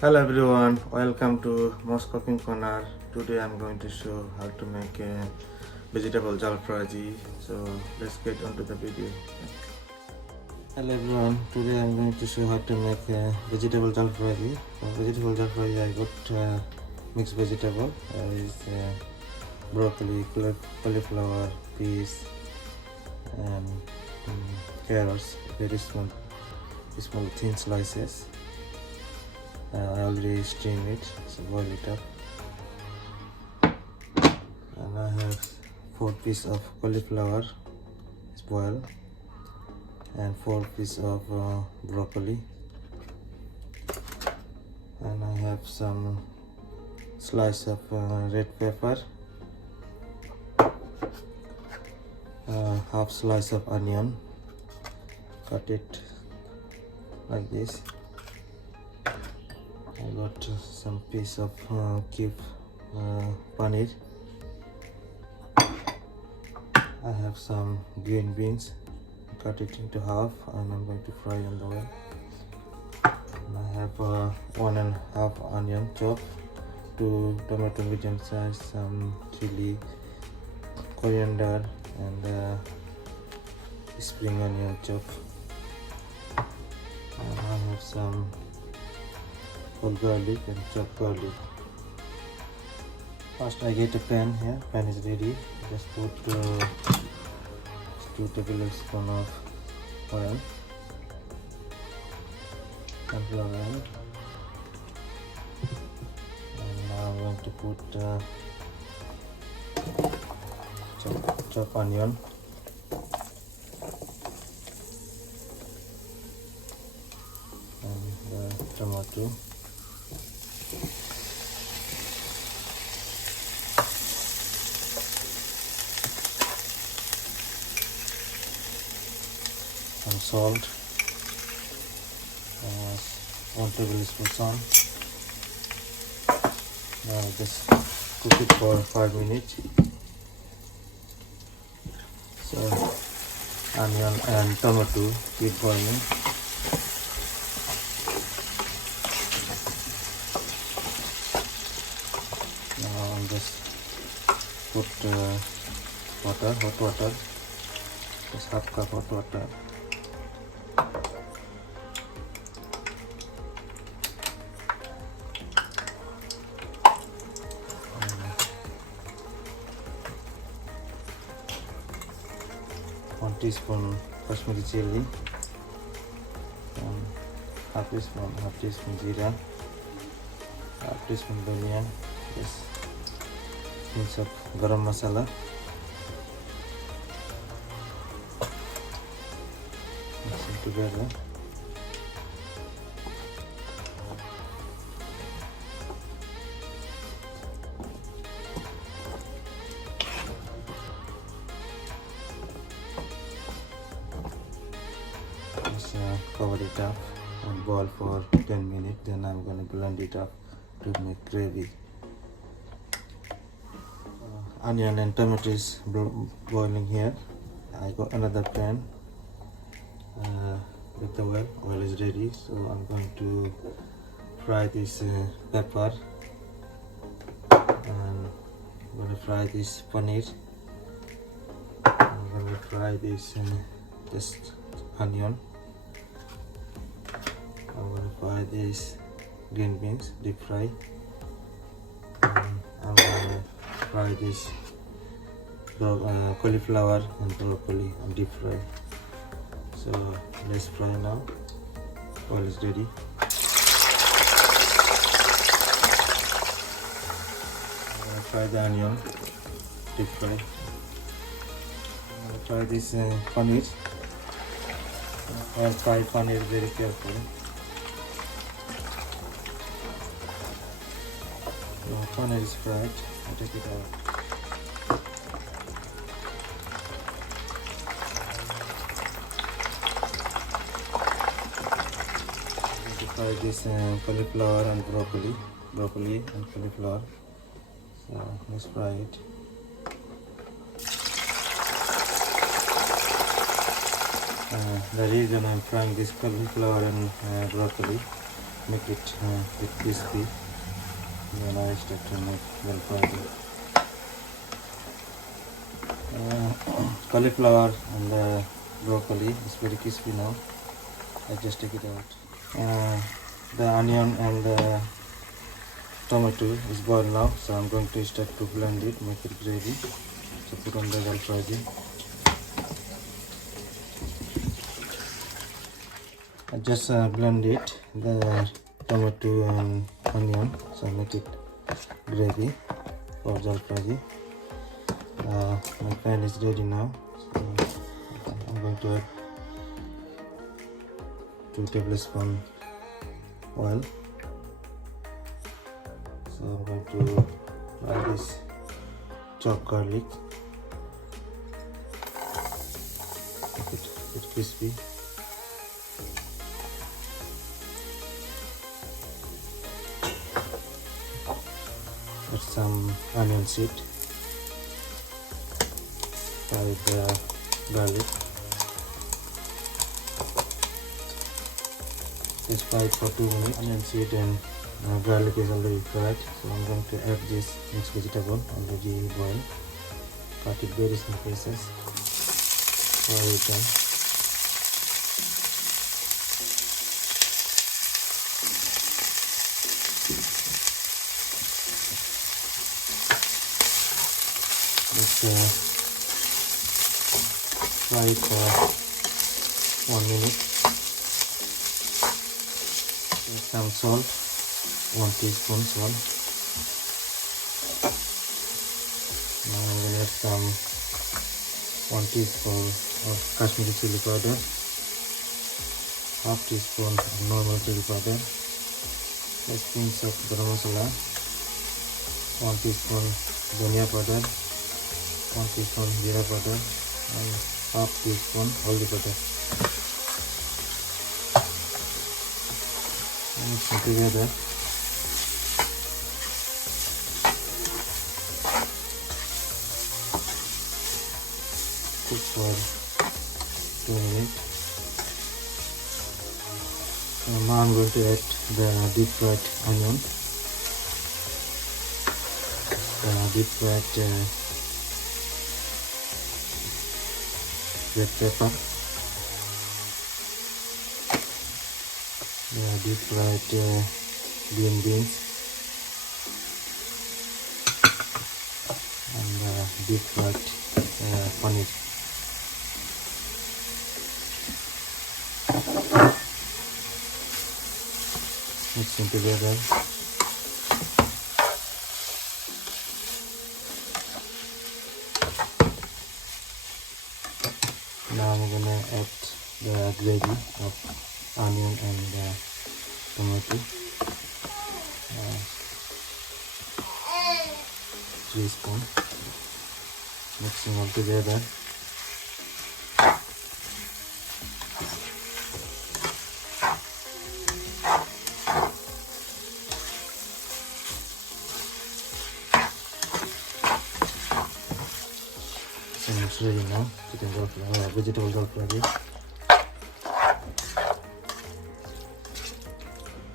Hello everyone, welcome to Most Cooking Corner. Today I'm going to show how to make a vegetable jalfrezi. So let's get on to the video. Hello everyone, today I'm going to show how to make a vegetable jalfrezi. For vegetable jalfrezi I got mixed vegetable. There is broccoli, cauliflower, peas and carrots, very small thin slices. I already steam it, so boil it up. And I have 4 pieces of cauliflower, it's boiled, and 4 pieces of broccoli. And I have some slice of red pepper, half slice of onion, cut it like this. I got some piece of cube paneer. I have some green beans, cut it into half and I'm going to fry on the oil. And I have 1.5 onion chopped, 2 tomato medium size, some chili, coriander and spring onion chopped. And I have some whole garlic and chopped garlic. First I get a pan here, pan is ready. Just put 2 tablespoons of oil, sunflower oil. And now I'm going to put chop onion, and the tomato, some salt, 1 tablespoon salt. Now just cook it for 5 minutes. So onion and tomato keep boiling. Now I'll just put hot water, just half cup hot water. One teaspoon Kashmiri chili, and half teaspoon jeera, half teaspoon dhania, just pinch of garam masala. Mix it together. Just cover it up and boil for 10 minutes. Then I'm going to blend it up to make gravy. Onion and tomatoes boiling here. I got another pan with the oil. Oil is ready, so I'm going to fry this pepper, and I'm going to fry this paneer. I'm going to fry this just onion. I'm going to fry these green beans, deep fry. And I'm going to fry this cauliflower and broccoli and deep fry. So let's fry now. Oil is ready. I'm going to fry the onion, deep fry. I'm going to fry this paneer. I'll fry paneer very carefully. The paneer is fried. I take it out. Fry this cauliflower and broccoli and cauliflower. So let's fry it. The reason I'm frying this cauliflower and broccoli make it bit crispy. Then I start to make jalfrezi. Cauliflower and broccoli is very crispy now. I just take it out. The onion and the tomato is boiled now, so I'm going to start to blend it, make it gravy. So put on the jalfrezi. I just blend it, the tomato and onion, so make it gravy for jalfrezi. My pan is ready now, so I'm going to add 2 tablespoons oil. So I'm going to fry this chopped garlic, make it a bit crispy. Add some onion seed, fry the garlic. Just fry it for 2 minutes. Onion seed and garlic is already fried, so I'm going to add this mixed vegetable already boiled. Cut it very small pieces. Fry it down. Let's fry it for 1 minute. Add some salt, 1 teaspoon salt. Now I'm going to add some 1 teaspoon of Kashmiri chili powder, half teaspoon of normal chili powder. Let's pinch of garam masala, 1 teaspoon dhania powder, 1 teaspoon jeera powder, and half teaspoon haldi powder. Mix it together. Cook for 2 minutes. Now I'm going to add the deep fried onion, the deep fried red pepper, the deep fried green beans, and deep fried paneer. Mix them together. Now I'm gonna add the gravy of onion and tomato. 3 spoons. Mixing all together. So it's ready now. Chicken jalfrezi, vegetable jalfrezi.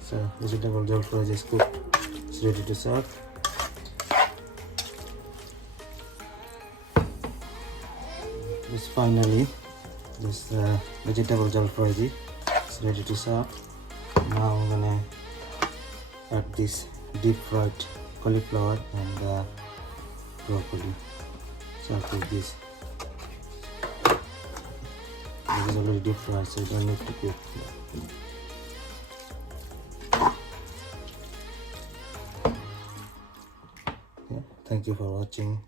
So vegetable jalfrezi is cooked. It's ready to serve. This finally, this vegetable jalfrezi is ready to serve. Now I'm gonna add this deep fried cauliflower and broccoli. Serve with this. This is already deep fried, so you don't need to cook. Yeah, thank you for watching.